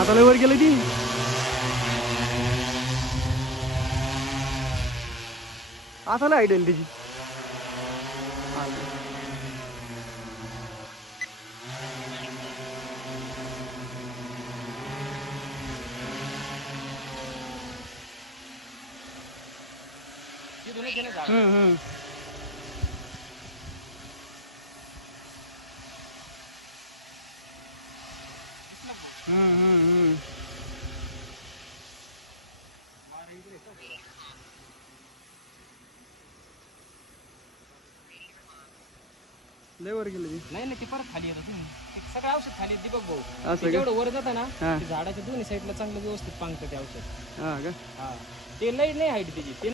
आता लय वर गेलं ती. आता लय आयडियल त्याची. हम्म. लय वर गेलं ती. नाही नाही, ते परत खाली येतं तुम्ही. सगळं औषध खाली येते बघ भाऊ. असं का? जेवढं वर जातं ना हा. ते झाडाच्या दोन्ही साईडला चांगलं व्यवस्थित पांगतं ते औषध. हा का? हा, ते लई नाही हाईट त्याची.